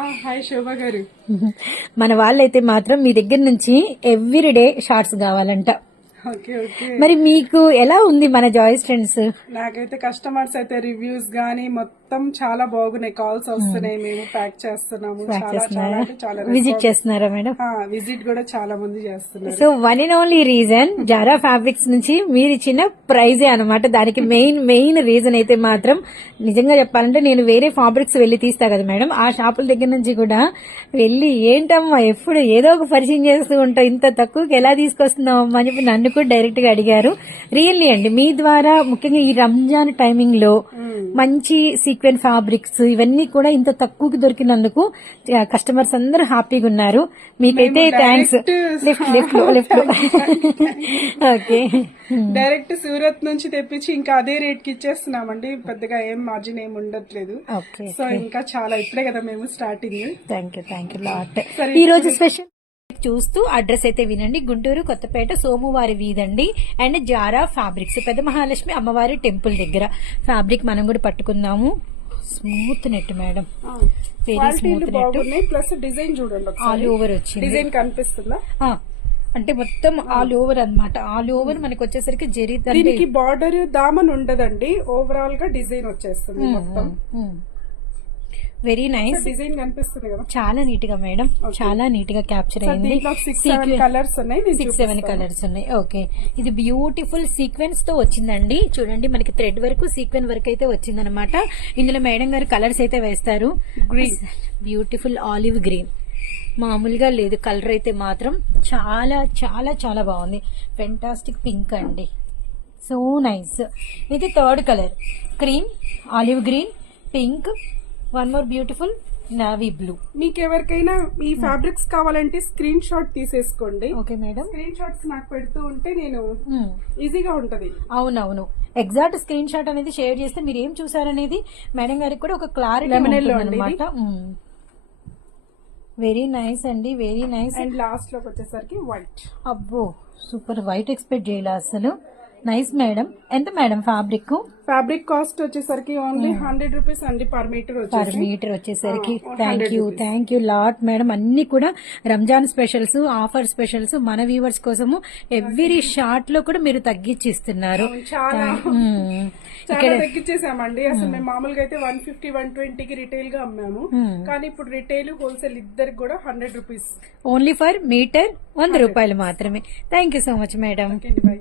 Hi శోభా గారు. మన వాళ్ళైతే మాత్రం మీ దగ్గర నుంచి ఎవ్రీడే షార్ట్స్ కావాలంట. Okay okay. మరి మీకు ఎలా ఉంది మన జాయిస్ ఫ్రెండ్స్? నాకైతే కస్టమర్స్ అయితే రివ్యూస్ గానీ మొత్తం చాలా బాగున్నాయి. కాల్స్ వస్తున్నాయి, మేము ప్యాక్ చేస్తున్నాము. చాలా విజిట్ చేస్తున్నారా మేడం? విజిట్ కూడా చాలా మంది చేస్తున్నారు. So one and only reason Zara fabrics నుంచి మీరు ఇచ్చిన ప్రైజే అనమాట. దానికి మెయిన్ రీజన్ అయితే మాత్రం నిజంగా చెప్పాలంటే నేను వేరే ఫ్యాబ్రిక్స్ వెళ్లి తీస్తా కదా మేడం, ఆ షాపుల దగ్గర నుంచి కూడా వెళ్లి ఏంటమ్మా ఎప్పుడు ఏదో ఒక పరిచయం చేస్తూ ఉంటాం, ఇంత తక్కువకి ఎలా తీసుకొస్తున్నావమ్మా అని చెప్పి నన్ను కూడా డైరెక్ట్ గా అడిగారు. రియల్లీ అండి, మీ ద్వారా ముఖ్యంగా ఈ రంజాన్ టైమింగ్ లో మంచి సీక్వెన్ ఫ్యాబ్రిక్స్ ఇవన్నీ కూడా ఇంత తక్కువకి దొరికినందుకు కస్టమర్స్ అందరూ హ్యాపీగా ఉన్నారు. మీకైతే thanks. Lift okay. Direct Surat నుంచి తెప్పించి ఇంకా అదే రేట్ కి ఇచ్చేస్తున్నామండి. పెద్దగా ఏం మార్జిన్ ఏం ఉండట్లేదు. సో ఇంకా చాలా ఇప్పుడే కదా మేము స్టార్టింగ్. Thank you lot. ఈ రోజు స్పెషల్ చూస్తూ అడ్రస్ అయితే వినండి. గుంటూరు కొత్తపేట సోమువారి వీధండి అండ్ జారా ఫ్యాబ్రిక్స్ పెద్ద మహాలక్ష్మి అమ్మవారి టెంపుల్ దగ్గర. ఫ్యాబ్రిక్ మనం కూడా పట్టుకుందాము. Smooth net madam, very smooth net. Plus design చూడండి, ఆల్ ఓవర్ వచ్చింది. డిజైన్ కనిపిస్తుందా? అంటే మొత్తం ఆల్ ఓవర్ అన్నమాట. ఆల్ ఓవర్ మనకి వచ్చేసరికి జరీ. దీనికి బార్డర్ దామన్ ఉండదండి, ఓవరాల్ గా డిజైన్ వచ్చేస్తుంది మొత్తం. Very nice. డిజైన్ కనిపిస్తుంది కదా, చాలా నీట్ గా మేడం, చాలా నీట్ గా క్యాప్చర్ అయింది. 6-7 కలర్స్ ఉన్నాయి. ఓకే, ఇది బ్యూటిఫుల్ సీక్వెన్స్ తో వచ్చిందండి. చూడండి మనకి థ్రెడ్ వర్క్, సీక్వెన్ వర్క్ అయితే వచ్చిందనమాట. ఇందులో మేడం గారు కలర్స్ అయితే వేస్తారు. గ్రీన్, బ్యూటిఫుల్ ఆలివ్ గ్రీన్, మామూలుగా లేదు కలర్ అయితే మాత్రం. చాలా చాలా చాలా బాగుంది. ఫెంటాస్టిక్ పింక్ అండి, సో నైస్. ఇది third colour, cream, olive green, pink, one more beautiful navy blue. మీకు ఎవరికైనా ఈ ఫ్యాబ్రిక్స్ కావాలంటే స్క్రీన్ షాట్ తీసేసుకోండి. Okay madam. స్క్రీన్ షాట్స్ నాకు పెడుతూ ఉంటే నేను ఈజీగా ఉంటది. అవునవును, ఎగ్జాక్ట్ స్క్రీన్ షాట్ అనేది షేర్ చేస్తే మీరు ఏం చూసారనేది మేడం గారికి కూడా ఒక క్లారిటీ అనమాట. వెరీ నైస్ అండి, వెరీ నైస్. అండ్ లాస్ట్ లోకి వచ్చేసరికి వైట్. అబ్బో సూపర్, వైట్ ఎక్స్పెక్ట్ చేయాలి అసలు. Nice madam. ఎంత మేడం ఫ్యాబ్రిక్? ఫ్యాబ్రిక్ కాస్ట్ వచ్చేసరికి ఓన్లీ 100 రూపీస్ అండి పర్ మీటర్ వచ్చేసరికి. Thank you lot madam. అన్ని కూడా రంజాన్ స్పెషల్స్, ఆఫర్ స్పెషల్స్ మన వ్యూవర్స్ కోసము ఎవ్రీ షార్ట్ లో కూడా మీరు తగ్గించి ఇస్తున్నారు. చాలా తగ్గించేసామండి. అసలు మేము మామూలుగా అయితే 150-120 కి రిటైల్ గా అమ్మాము, కానీ ఇప్పుడు రిటైల్ హోల్సేల్ ఇద్దరికి కూడా 100 రూపీస్ ఓన్లీ ఫర్ మీటర్ 100 రూపాయలు మాత్రమే. Thank you so much madam. By.